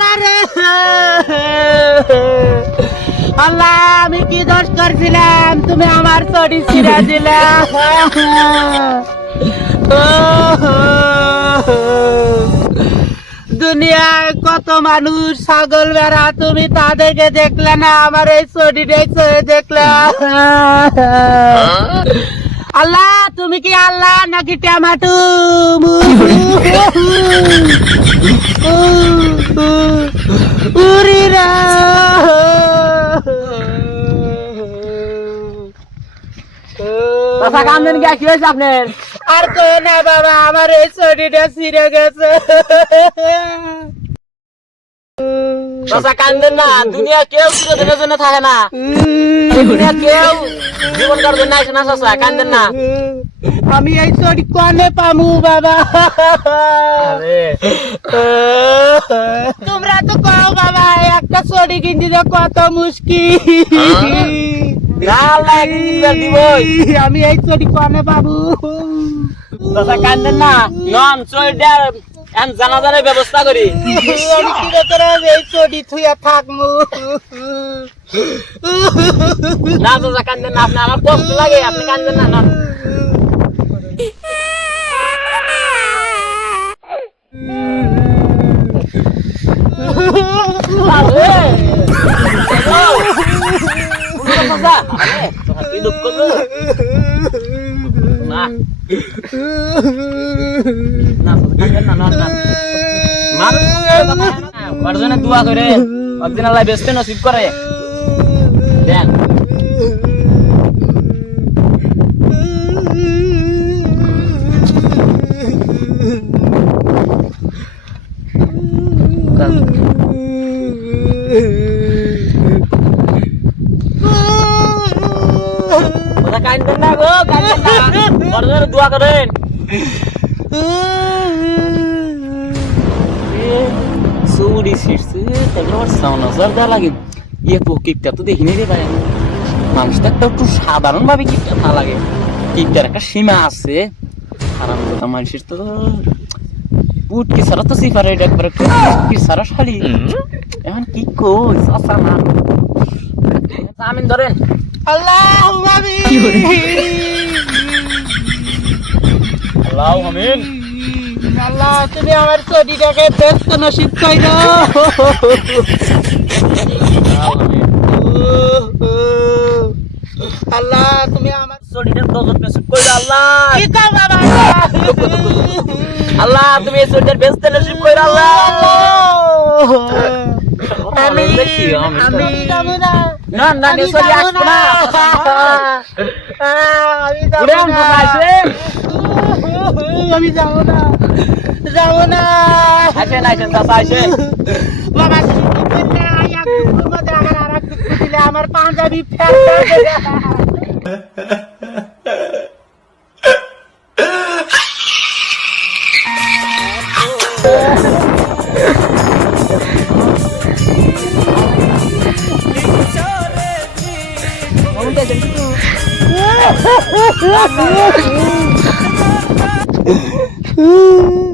আল্লাহ রে আল্লাহ, আমি কি দোষ করছিলাম? তুমি আমার চটি ছিঁড়ে দিলা। দুনিয়ায় কত মানুষ ছাগল বেড়া, তুমি তাদেরকে দেখলে না, আমার এই চটিটাই চড়ে দেখলা। আল্লাহ, তুমি কি আল্লাহ নাকি টমাটো? উরিরা চাচা কান্দেন কে? কি হয়েছে আপনার? আর কো না বাবা, আমার এই চটিটা ছিঁড়ে গেছে। চাচা কান্দেন না, দুনিয়া কেউ চিরদিনের জন্য থাকে না। দুনিয়া কেউ জীবন কার জন্য আসে না। চাচা কান্দেন না। আমি এই চটি কনে পামু বাবা? তোমরা তো কও বাবা, একটা চটি কিনতে তো কত মুশকিল। আমি এই চটি কনে পাবো? চাচা কান্দেন না, নন চটিটা জানাজানের ব্যবস্থা করি। আমি কি করে এই চটি থুইয়া থাকমু? না চাচা কান্দেন না, আপনি আমার কষ্ট লাগে, আপনি কান্দেন না। নন দোয়া করে একদিন আল্লাহ ব্যস্ত নসিব করে দেন। কান্দেন না গো, কান্দেন না, দোয়া করেন। চুরি ছিড়ছে, তারপর আবার সাউন্ড দেওয়া লাগে। কিকটা তো দেখিনি রে ভাই। মানুষটা একটু সাধারণ ভাবে কিকটা না লাগে, কিকটার একটা সীমা আছে। হারামজাদা মানুষের তো পুটকি ছাড়া তো সিপারেট একবার পুটকি ছাড়া শাড়ি। এখন কি কই চাচা না, আমিন ধরেন। আল্লাহুম্মা আমিন। আল্লাহুম্মা আমিন। আল্লাহ, তুমি আমার চটিটাকে ব্যস্ত নসিব কইরো। আল্লাহ, তুমি আমার চটিটার দজত নসিব কইরো আল্লাহ। কি কও বাবা? আল্লাহ, তুমি এই চটিটার ব্যস্ত নসিব কইরো আল্লাহ। আমি যাবো না। না না, আমি নেসরি যাবো আসবো না। না। আমি যাবো উড়ে না। আমি যাবো না, যাবো না। আসেন আসেন চাচা আসেন। বাবা, তুমি কি করলে? এক দুপুর মধ্যে আমার আর এক দুপুর দিলে আমার পাঞ্জাবি ফেলতে Thank you.